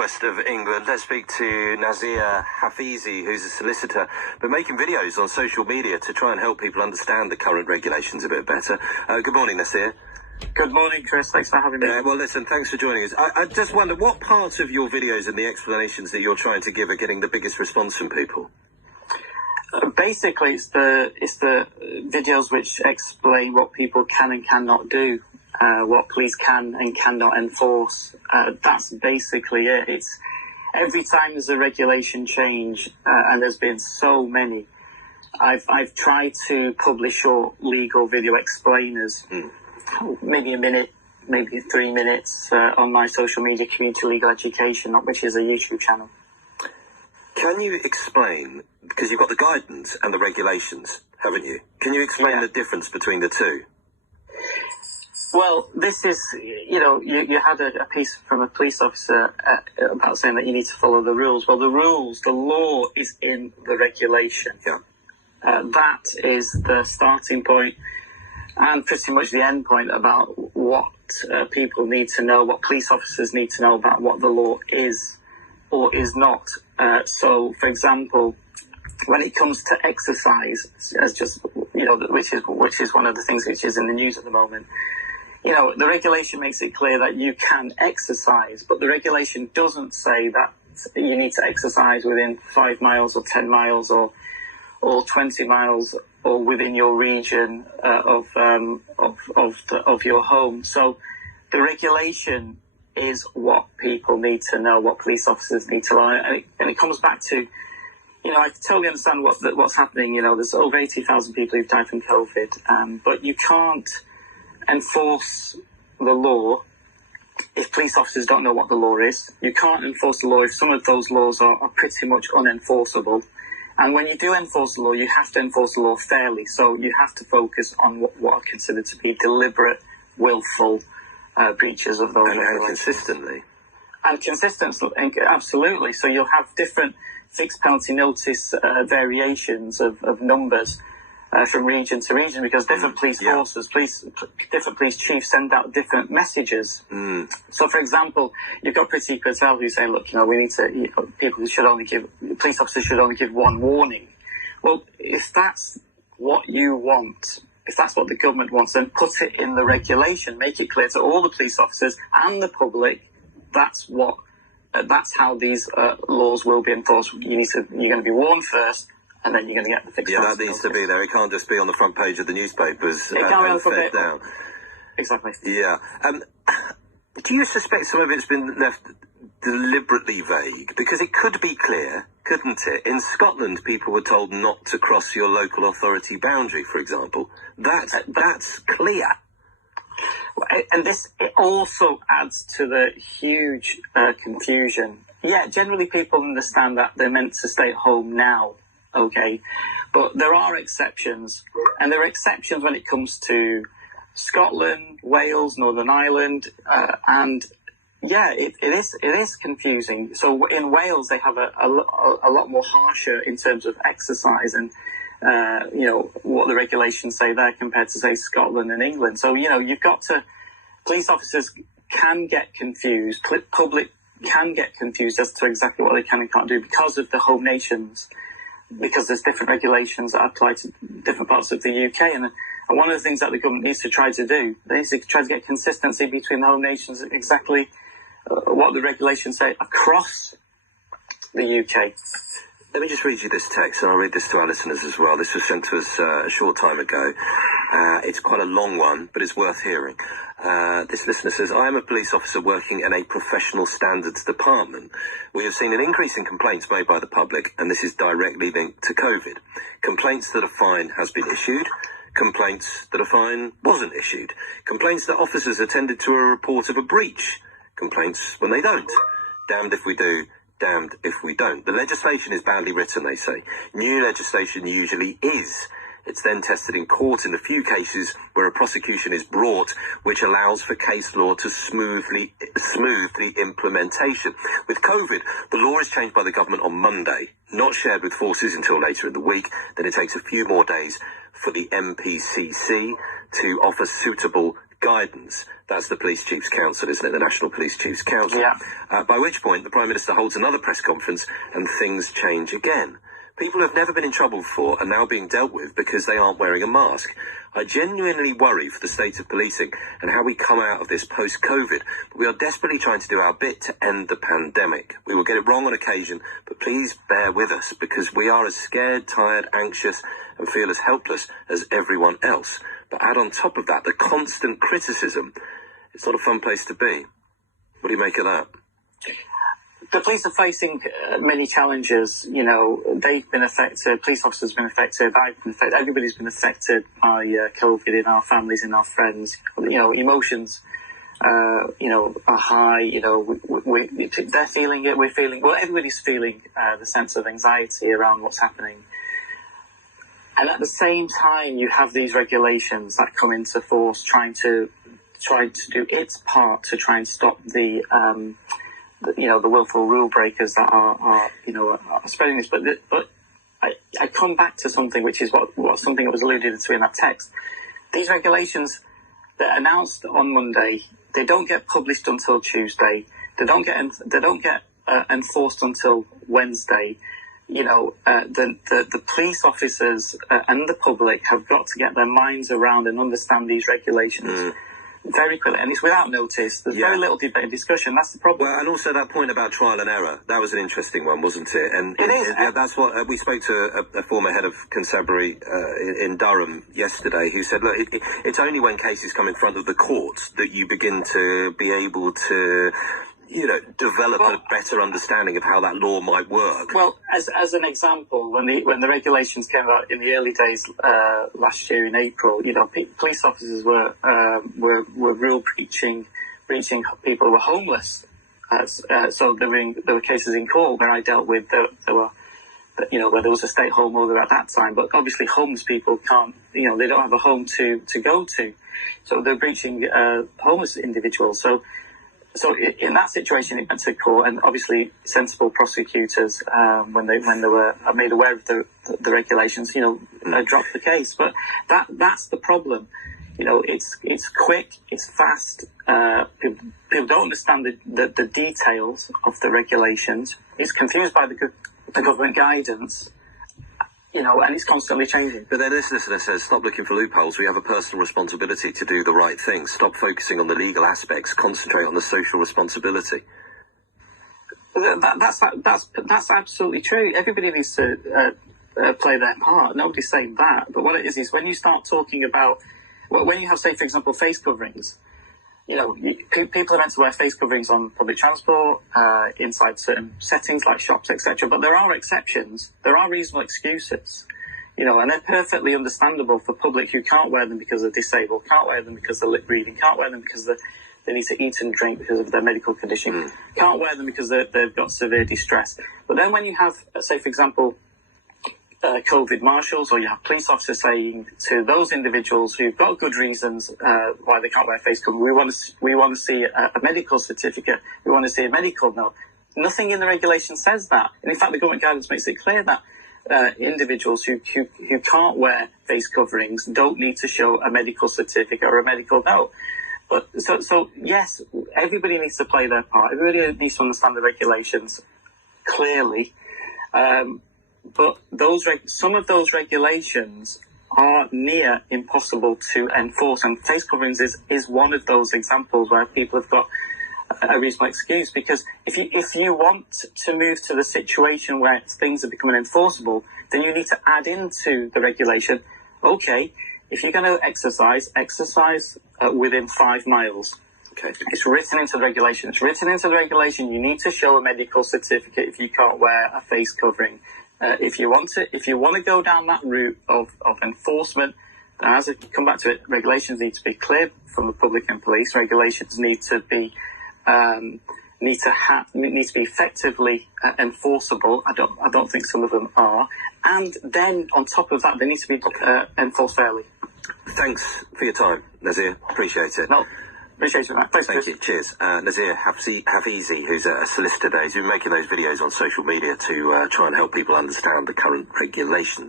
southwest of England. Let's speak to Nazir Hafizi, who's a solicitor, but making videos on social media to try and help people understand the current regulations a bit better. Good morning, Nazir. Good morning, Chris. Thanks for having me. Well, listen, thanks for joining us. I just wonder, what parts of your videos and the explanations that you're trying to give are getting the biggest response from people? Basically, it's the videos which explain what people can and cannot do, what police can and cannot enforce. That's basically it. It's every time there's a regulation change, and there's been so many, I've tried to publish short legal video explainers, maybe a minute, maybe 3 minutes, on my social media, Community Legal Education, which is a YouTube channel. Can you explain, because you've got the guidance and the regulations, haven't you? Can you explain the difference between the two? Well, this is, you had a piece from a police officer about saying that you need to follow the rules. Well, the law is in the regulation. Yeah. That is the starting point and pretty much the end point about what people need to know, what police officers need to know about what the law is or is not. So, for example, when it comes to exercise, as just, which is one of the things which is in the news at the moment, the regulation makes it clear that you can exercise, but the regulation doesn't say that you need to exercise within 5 miles or 10 miles or 20 miles or within your region of your home. So the regulation is what people need to know, what police officers need to learn, and it comes back to, I totally understand what's happening. There's over 80,000 people who've died from COVID, but you can't enforce the law if police officers don't know what the law is. You can't enforce the law if some of those laws are pretty much unenforceable. And when you do enforce the law, you have to enforce the law fairly. So you have to focus on what are considered to be deliberate, willful breaches of those regulations. And consistently, absolutely. So you'll have different fixed penalty notice variations of numbers from region to region, because different police forces, different police chiefs send out different messages. So, for example, you've got Priti Patel who's saying, look, we need to, police officers should only give one warning. Well, if that's what you want, if that's what the government wants, then put it in the regulation, make it clear to all the police officers and the public that's how these laws will be enforced. You're going to be warned first, and then you're going to get the fixed. Yeah, that needs to be there. It can't just be on the front page of the newspapers. It can't be on the front page. Exactly. Yeah. Do you suspect some of it's been left deliberately vague? Because it could be clear, couldn't it? In Scotland, people were told not to cross your local authority boundary, for example. That's clear. And it also adds to the huge confusion. Yeah, generally people understand that they're meant to stay at home now, okay? But there are exceptions, and there are exceptions when it comes to Scotland, Wales, Northern Ireland, and yeah, it is confusing. So in Wales, they have a lot more harsher in terms of exercise and what the regulations say there compared to, say, Scotland and England. So, you've got to, police officers can get confused, public can get confused as to exactly what they can and can't do because of the home nations, because there's different regulations that apply to different parts of the UK. And one of the things that the government needs to try to do, they need to try to get consistency between the home nations, exactly what the regulations say across the UK. Let me just read you this text, and I'll read this to our listeners as well. This was sent to us a short time ago. It's quite a long one, but it's worth hearing. This listener says, I am a police officer working in a professional standards department. We have seen an increase in complaints made by the public, and this is directly linked to COVID. Complaints that a fine has been issued, complaints that a fine wasn't issued, complaints that officers attended to a report of a breach, complaints when they don't. Damned if we do, damned if we don't. The legislation is badly written, they say. New legislation usually is. It's then tested in court in the few cases where a prosecution is brought, which allows for case law to smooth the implementation. With COVID, the law is changed by the government on Monday, not shared with forces until later in the week. Then it takes a few more days for the MPCC to offer suitable guidance. That's the Police Chiefs Council, isn't it? The National Police Chiefs Council. Yeah. By which point the Prime Minister holds another press conference and things change again. People who have never been in trouble before are now being dealt with because they aren't wearing a mask. I genuinely worry for the state of policing and how we come out of this post-COVID. But we are desperately trying to do our bit to end the pandemic. We will get it wrong on occasion, but please bear with us because we are as scared, tired, anxious and feel as helpless as everyone else. But add on top of that the constant criticism. It's not a fun place to be. What do you make of that? The police are facing many challenges. You know, they've been affected, police officers have been affected, I've been affected, everybody's been affected by COVID in our families, in our friends. You know, emotions, are high. You know, they're feeling it, we're feeling, well, everybody's feeling the sense of anxiety around what's happening. And at the same time, you have these regulations that come into force trying to do its part to try and stop the willful rule breakers that are spreading this. But I come back to something which is something that was alluded to in that text. These regulations that are announced on Monday, they don't get published until Tuesday. They don't get enforced until Wednesday. You know, the police officers and the public have got to get their minds around and understand these regulations. Very quickly, and it's without notice. There's very little debate and discussion. That's the problem. Well, and also that point about trial and error, that was an interesting one, wasn't it? And it is. That's what we spoke to a former head of constabulary in Durham yesterday, who said, look, it's only when cases come in front of the courts that you begin to be able to, develop a better understanding of how that law might work. Well, as an example, when the regulations came out in the early days last year in April, police officers were rule breaching people who were homeless. So there were cases in court where I dealt with where there was a stay home order at that time, but obviously homeless people can't, they don't have a home to go to, so they're breaching homeless individuals. So in that situation, it went to court, and obviously sensible prosecutors, when they were made aware of the regulations, dropped the case. But that's the problem. It's quick, it's fast. People don't understand the details of the regulations. It's confused by the government guidance. And it's constantly changing. But then this listener says, stop looking for loopholes. We have a personal responsibility to do the right thing. Stop focusing on the legal aspects. Concentrate on the social responsibility. That's absolutely true. Everybody needs to play their part. Nobody's saying that. But what it is when you start talking about, when you have, say, for example, face coverings, people are meant to wear face coverings on public transport, inside certain settings like shops, etc. But there are exceptions. There are reasonable excuses, and they're perfectly understandable for public who can't wear them because they're disabled, can't wear them because they're lip reading, can't wear them because they need to eat and drink because of their medical condition, can't wear them because they've got severe distress. But then when you have, say, for example, COVID marshals, or you have police officers saying to those individuals who've got good reasons why they can't wear a face covering, we want to see a medical certificate, we want to see a medical note. Nothing in the regulation says that. And in fact, the government guidance makes it clear that individuals who can't wear face coverings don't need to show a medical certificate or a medical note. But so yes, everybody needs to play their part. Everybody needs to understand the regulations clearly. But some of those regulations are near impossible to enforce, and face coverings is one of those examples where people have got a reasonable excuse. Because if you want to move to the situation where things are becoming enforceable, then you need to add into the regulation, okay, if you're going to exercise within 5 miles. Okay. It's written into the regulation. You need to show a medical certificate if you can't wear a face covering. If you want to go down that route of enforcement, then as I come back to it, regulations need to be clear from the public and police. Regulations need to be effectively enforceable. I don't think some of them are. And then on top of that, they need to be enforced fairly. Thanks for your time, Nazir. Appreciate it. No. Appreciate it, Matt. Thanks, Thank you. Cheers. Nazir Hafizi, who's a solicitor today, he's been making those videos on social media to try and help people understand the current regulations.